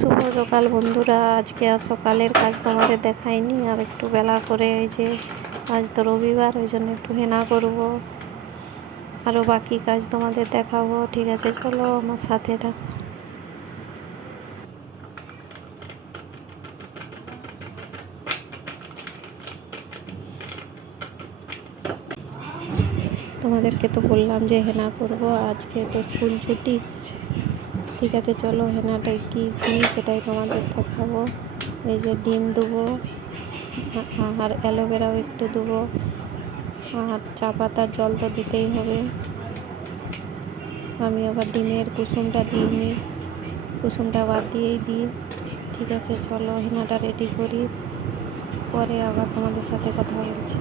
শুভ সকাল বন্ধুরা। আজকে আর সকালের কাজ তোমাদের দেখাইনি, আর একটু বেলা করে এই যে আজ তো রবিবার, ওই জন্য একটু হেনা করব, আরও বাকি কাজ তোমাদের দেখাবো। ঠিক আছে, চলো আমার সাথে থাকো। তোমাদেরকে তো বললাম যে হেনা করব, আজকে তো স্কুল ছুটি। ঠিক আছে, চলো হেনাটা কি দিই সেটাই তোমাদের দেখাবো। এই যে ডিম দেবো, আর অ্যালোভেরাও একটু দেবো, আর চা পাতার জল তো দিতেই হবে। আমি আবার ডিমের কুসুমটা দিইনি, কুসুমটা বাদ দিয়েই দিই। ঠিক আছে, চলো হেনাটা রেডি করি, পরে আবার তোমাদের সাথে কথা বলছি।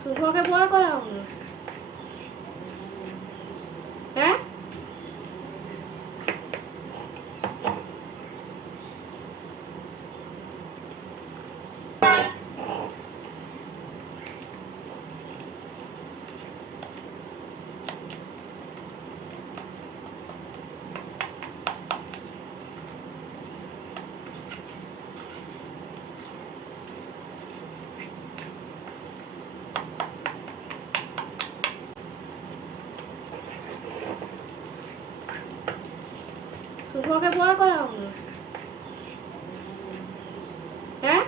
শুভকে ভয় করা হলো, হ্যাঁ? শুভকে ভয় করা হলো, হ্যাঁ?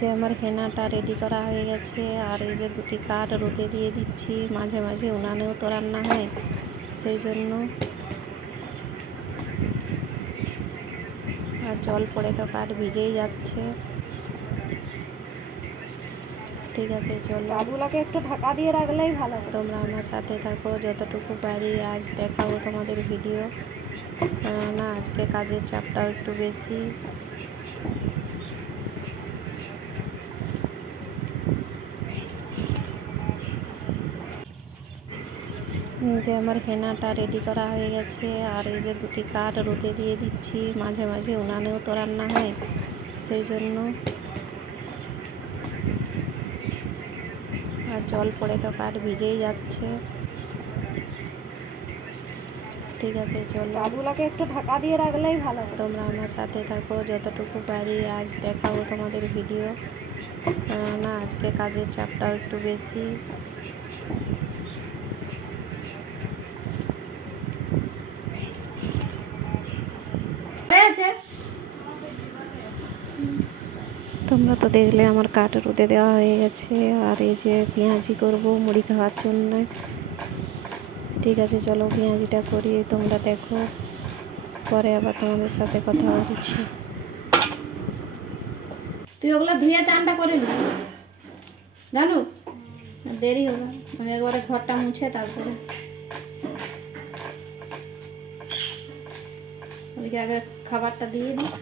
যে আমার হেনাটা রেডি করা হয়ে গেছে, আর এই যে দুটি কাঠ রোদে দিয়ে দিচ্ছি, মাঝে মাঝে উনানেও তো রান্না হয়, সেই জন্য। আর জল পড়ে তো কাঠ ভিজেই যাচ্ছে। ঠিক আছে, চলো বাবুলাকে একটু ঢাকা দিয়ে রাখলেই ভালো। তোমরা আমার সাথে থাকো, যতটুকু পারি আজ দেখাবো তোমাদের ভিডিও। না, আজকে কাজের চাপটাও একটু বেশি। যে আমার হেনাটা রেডি করা হয়ে গেছে, আর এই যে দুটি কাঠ রোদে দিয়ে দিচ্ছি, মাঝে মাঝে উনানেও তো রান্না হয়, সেই জন্য। আর জল পড়ে তো কাঠ ভিজেই যাচ্ছে। ঠিক আছে, চলো বাবুলাকে একটু ঢাকা দিয়ে রাখলেই ভালো। তোমরা আমার সাথে থাকো, যতটুকু পারি আজ দেখাবো তোমাদের ভিডিও। না, আজকে কাজের চাপটাও একটু বেশি। তোমরা তো দেখলে আমার কাঠ রোদে দেওয়া হয়ে গেছে, আর এই যে পেঁয়াজি করব মুড়ি খাওয়ার জন্য। ঠিক আছে, চলো পেঁয়াজিটা করি, তোমরা দেখো, পরে আবার তোমাদের সাথে কথা বলছি। তুই ওগুলো ধুয়ে চানটা করে নি জানো, দেরি হলো। আমি একবারে ঘরটা মুছে তারপরে ওইদিকে আগে খাবারটা দিয়ে দিই।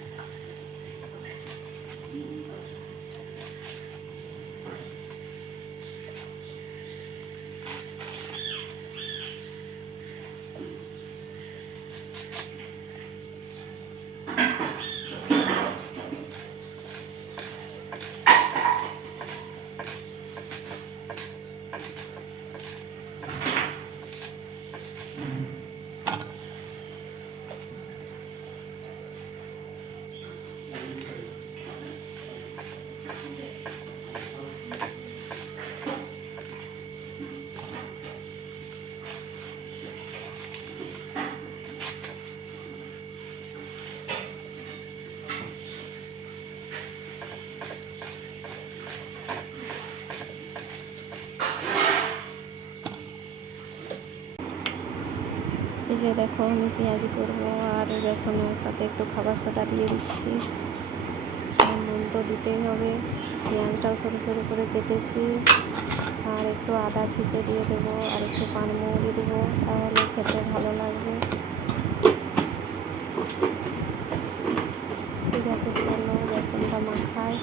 যে দেখো আমি পেঁয়াজি করবো আর বেসনের সাথে একটু খাবার সোডা দিয়ে দিচ্ছি। নুন তো দিতেই হবে। পেঁয়াজটাও সরু সরু করে কেটেছি আর একটু আদা ছিঁচে দিয়ে দেবো আর একটু পানমৌরি দেবো, তাহলে খেতে ভালো লাগবে। ঠিক আছে, চলো বেসনটা মাখাই।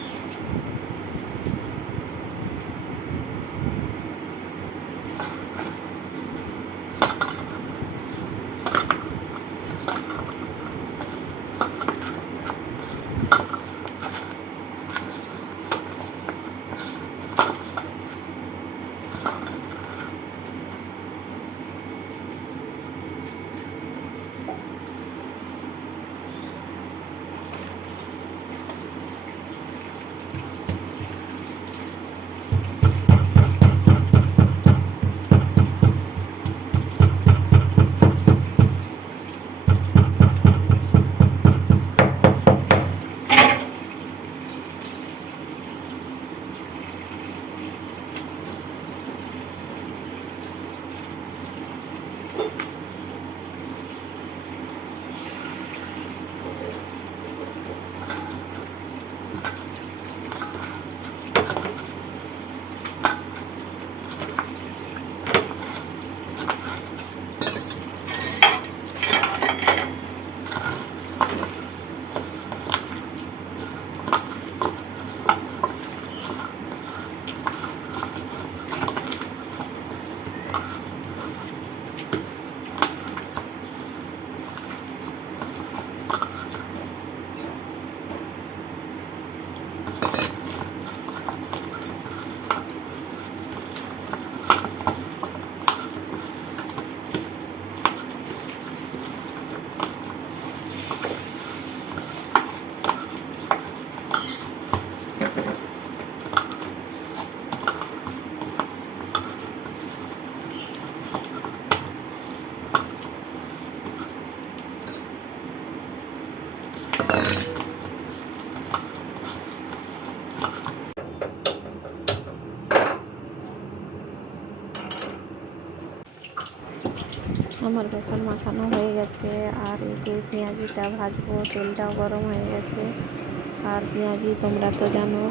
আমার বেসন মাখানো হয়ে গেছে আর এই যে পেঁয়াজিটা ভাজবো, তেলটাও গরম হয়ে গেছে। আর পেঁয়াজি তোমরা তো জানো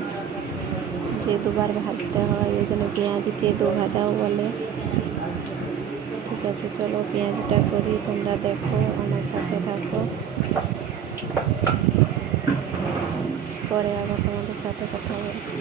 যে দুবার ভাজতে হয়, ওই জন্য পেঁয়াজিকে দু ভাজাও বলে। ঠিক আছে, চলো পেঁয়াজিটা করি, তোমরা দেখো, আমার সাথে থাকো। পরে আবার তোমাদের সাথে কথা বলছি।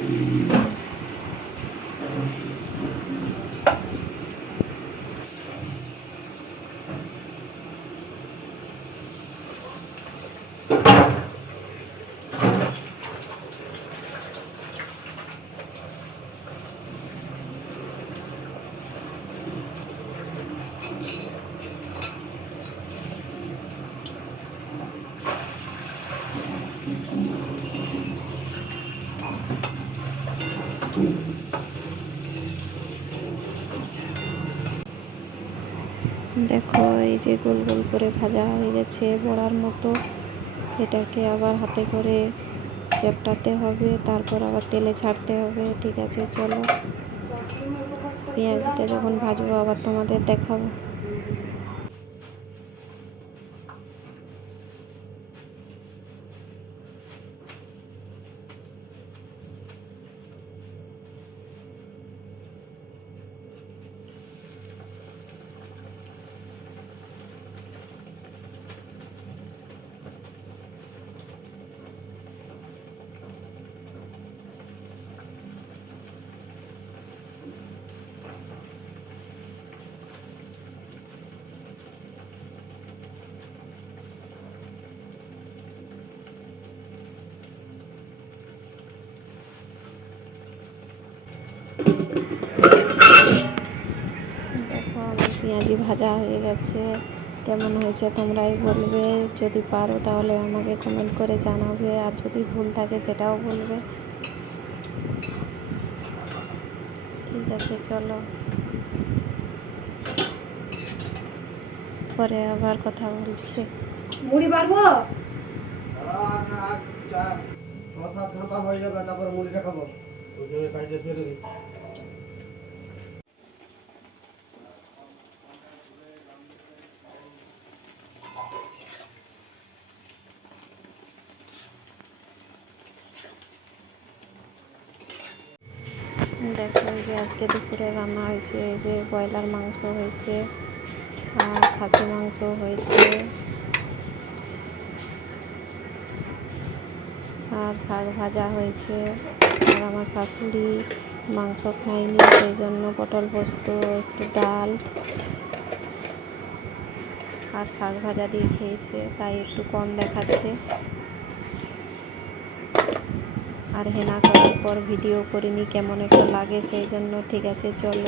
দেখো এই যে গোল গোল করে ভাজা হয়ে গেছে বড়ার মতো। এটাকে আবার হাতে করে চেপটাতে হবে, তারপর আবার তেলে ছাড়তে হবে। ঠিক আছে, চলো পেঁয়াজটা যখন ভাজবো আবার তোমাদের দেখাবো। দেখো আমার পেঁয়াজি ভাজা হয়ে গেছে। কেমন হয়েছে তোমরাই বলবে, যদি পারো তাহলে আমাকে কমেন্ট করে জানাবে, আর যদি ভুল থাকে সেটাও বলবে। ঠিক আছে, চলো পরে আবার কথা বলছি। মুড়ি পারবো হয়ে যাবে, তারপরে মুড়িটা খাবো। দেখো এই যে আজকে দুপুরে রান্না হয়েছে, এই যে ব্রয়লার মাংস হয়েছে আর খাসি মাংস হয়েছে আর শাক ভাজা হয়েছে। আর আমার শাশুড়ি মাংস খায়নি, সেই জন্য পটল পোস্ত, একটু ডাল আর শাক ভাজা দিয়ে খেয়েছে, তাই একটু কম দেখাচ্ছে। আর হেনা করার পর ভিডিও করিনি, কেমন একটা লাগে, সেই জন্য ঠিক আছে চলো।